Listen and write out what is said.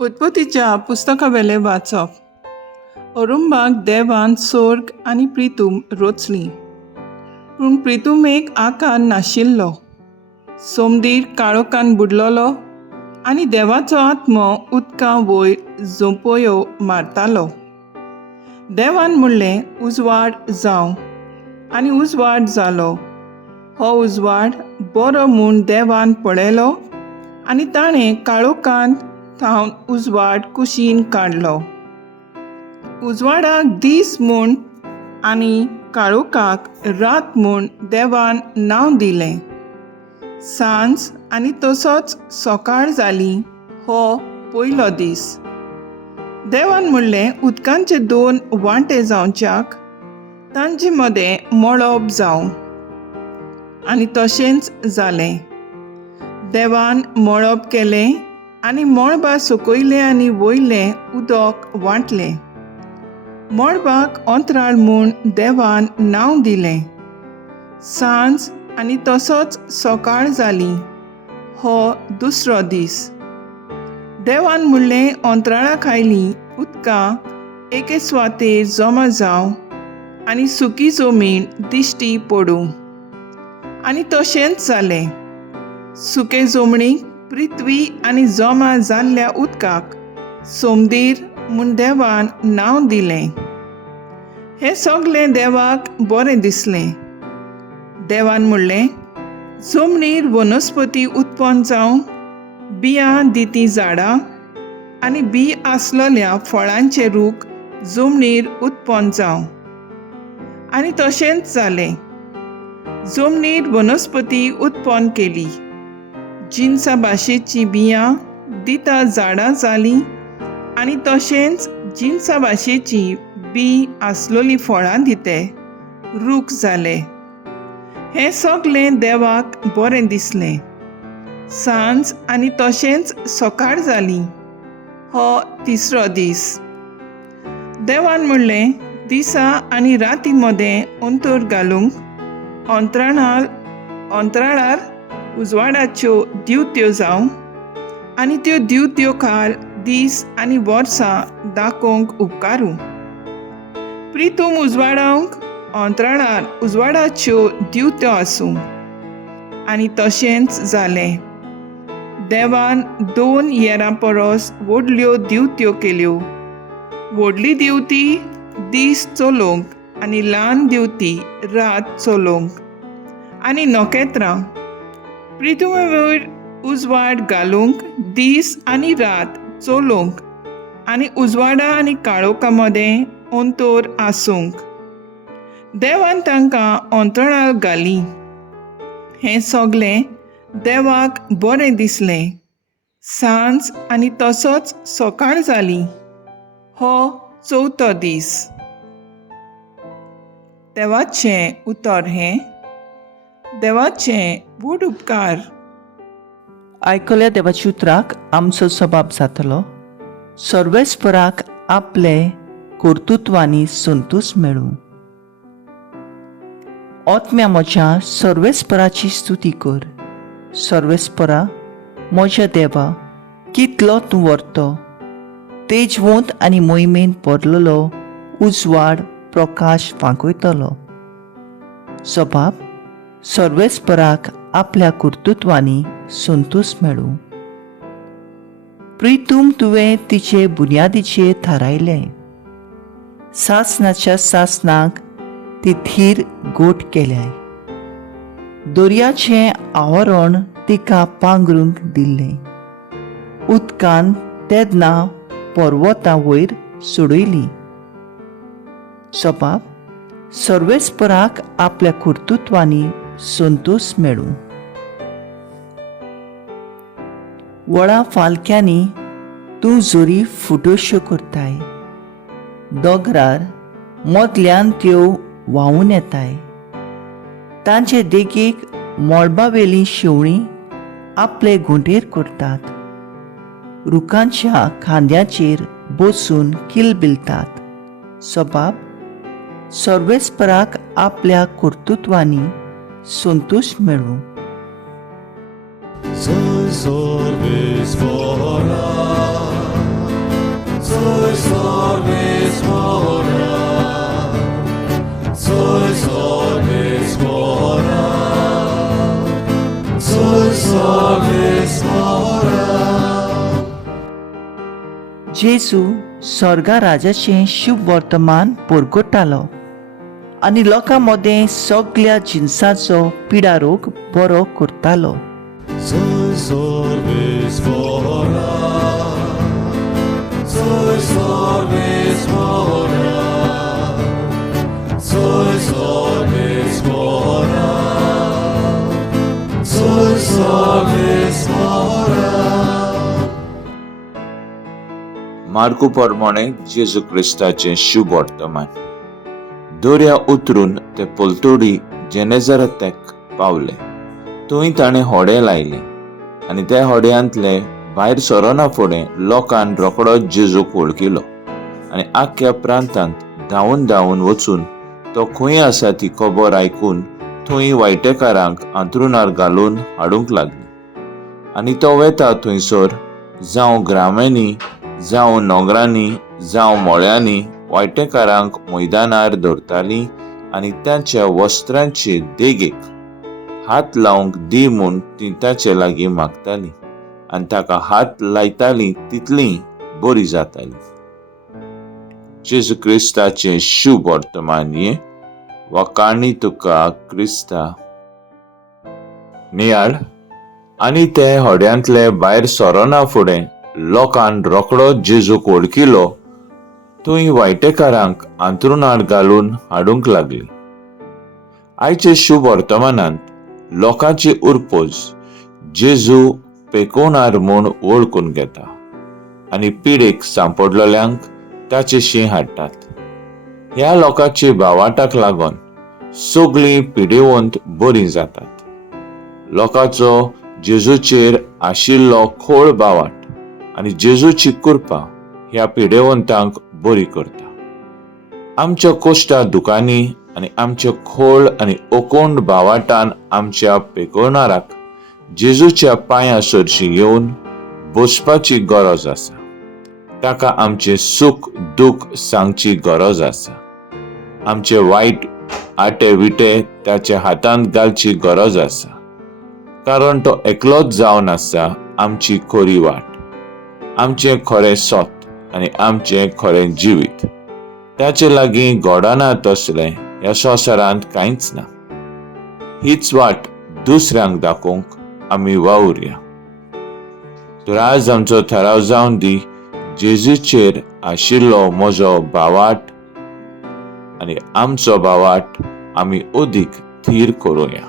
उत्पत्तीच्या पुस्तकावेले वाचप. अरुंबाक देवान सोर्ग आनी प्रितूम रोचली, पूण प्रितूमेक आकार नाशिल्लो. सोमदीर काळोखान बुडलोलो आनी देवाचो आत्मो उदका वयर झोंपयो मारतालो. देवान म्हणलें, उजवाड जावं, आनी उजवाड जालो. हो उजवाड बरो म्हूण देवान पळयलो आनी ताणें काळोखांत थावन उजवाड कुशीन काडलो. उजवाडाक दीस म्हूण आनी काळोखाक रात म्हूण देवान नांव दिलें. सांज आनी तसोच सकाळ जाली हो पयलो दीस. देवान म्हणलें, उदकांचे दोन वांटे जावच्याक तांचे मदें मळब जावं, आनी तशेंच जालें. देवान मळब केलें आनी मळबा सकयलें आनी वयलें उदक वांटलें. मळबाक अंतराळ म्हूण देवान नांव दिलें. सांज आनी तसोच सकाळ जाली हो दुसरो दीस. देवान म्हणलें, अंतराळा खायलीं उदकां एके सुवातेर जमा जावं आनी सुकी जमीन दिश्टी पडूं. आनी तशेंच जालें. सुके जमनीक पृथ्वी आनी जमा जाल्ल्या उदकाक सोमदीर म्हूण देवान नांव दिलें. हें सगळें देवाक बरें दिसलें. देवान म्हणलें, जमनीर वनस्पती उत्पन्न जावं, बियां दितीं झाडां आनी बी आसलेल्या फळांचे रूख जमनीर उत्पन्न जावं. आनी तशेंच जालें. जमनीर वनस्पती उत्पन्न केली. जिनसा भाशेचीं बियां दिता झाडां जालीं आनी तशेंच जिनसा भाशेचीं बी आसलेलीं फळां दिते रूख जाले. हें सगळें देवाक बरें दिसलें. सांज आनी तशेंच सकाळ जाली हो तिसरो दीस. देवान म्हणलें, दिसा आनी राती मदें अंतर घालूंक अंतराळार उजवाडाच्यो दिवत्यो जावं, आनी त्यो दिवत्यो खाल दीस आनी वर्सां दाखोवंक उपकारूं. प्रितूम उजवाडावंक अंतराळार उजवाडाच्यो दिवत्यो आसूं. आनी तशेंच जालें. देवान 2 येरां परस व्हडल्यो दिवत्यो केल्यो. व्हडली दिवती दीस चलोवंक आनी ल्हान दिवती रात चलोवंक. आनी नखेत्रां पृथ्वी वयर उजवाड घालूंक दीस आनी रात चलोवंक आनी उजवाडा आनी काळोखा मदें अंतर आसूंक. देवान तांकां अंतराळार घालीं. हें सगळें देवाक बरें दिसलें. सांज आनी तसोच सकाळ जाली हो चवथो दीस. देवाचें उतर हें. देवाचें व्हड उपकार. आयकल्या देवाच्या उतराक आमचो सबाब जातलो. सर्वेस्पराक आपले कर्तृत्वांनी संतोश मेळूं. ओतम्या म्हज्या सर्वेस्पराची स्तुती कर. सर्वेस्परा म्हज्या देवा, कितलो तूं व्हरतो. तेजवंत आनी मोहिमेन भरलेलो उजवाड प्रकाश फांकयतलो. सबाब, सर्वेस्पराक आपल्या कर्तृत्वांनी संतोश मेळूं. प्रितूम तुवें तिचे बुन्यादीचेर थारायलें. सासनाच्या सासनाक ती थीर गोट केल्याय. दर्याचें आवरण तिका पांगरूंक दिल्लें. उदकान तेदना पर्वतां वयर सोडयलीं. सबाब, सर्वेस्पराक आपल्या कर्तृत्वांनी संतोश मेळूं. वळा फालक्यांनी तूं जोरी फुटोश्यो करताय. दोंगरार मदल्यान त्यो व्हांवून येताय. तांचे देगेक मळबावेलीं शेवणीं आपले घुंटेर करतात. रुखांच्या खांद्याचेर बसून किलबिलतात. सबाब, सर्वेस्पराक आपल्या कर्तृत्वांनी संतोश मेळूं. Sorvespora जेजू स्वर्गा राजाचें शुभ वर्तमान परगट्टालो आनी लोकां मदें सगळ्या जिन्साचो पिडारोग बरो करतालो. मार्कू प्रमाणे जेजू क्रिस्ताचें शुभ वर्तमान. दर्या उतरून ते पोलतोडी जेनेझारेताक पावले. थंय ताणें होडे लायले आनी त्या होड्यांतले भायर सरोना फुडें लोकांन रोखडोच जेजूक वळखिलो आनी आख्ख्या प्रांतांत धांवून धांवून वचून तो खंय आसा ती खबर आयकून थंय वायटेकारांक अंथरुणार घालून हाडूंक लागले. आनी तो वेता थंयसर जावं ग्रामांनी जावं नगरांनी जावं मळ्यांनी वायटेकारांक मैदानार दवरतालीं आनी तांच्या वस्त्रांचे देगेक हात लावंक दी म्हूण तीं ताचे लागीं मागतालीं आनी ताका हात लायतालीं तितलीं बरी जातालीं. जेजू क्रिस्ताचें शुभ वर्तमान हे वकाणी तुका क्रिस्ता. नियाळ आनी ते होड्यांतले भायर सरोना फुडें लोकांन रोखडोच जेजूक वळखिलो. थंय वायटेकारांक अंथरुणार घालून हाडूंक लागली. आयचे शुभ वर्तमानांत लोकांची उर्पोज जेजू पेकोवणार म्हूण वळखून घेता आनी पिडेक सांपडलेल्यांक ताचे शीं हाडटात. ह्या लोकांची भावाटाक लागून सगळीं पिडेवंत बरीं जातात. लोकांचो जेजूचेर आशिल्लो खोळ भावाट आनी जेजूची कृपा ह्या पिडेवंतांक बरी करता. आमच्या कोश्टा दुखांनी आनी आमच्या खोळ आनी ओकोंड भावाटान आमच्या पेकोवणाराक जेजूच्या पांयां सरशीं येवन बसपाची गरज आसा. ताका आमचें सूख दूख सांगची गरज आसा. आमचे वायट आटे विटे ताच्या हातांत घालची गरज आसा, कारण तो एकलोच जावन आसा आमची खरी वाट, आमचें खरें सोत आनी आमचें खरें जिवीत. ताचे लागीं घोडाना तसलें ह्या संवसारांत कांयच ना. हीच वाट दुसऱ्यांक दाखोवंक आमी वावुरया. तर आज आमचो थाराव जावन दी जेजूचेर आशिल्लो म्हजो भावाट आनी आमचो भावाट आमी अदीक थीर करुया.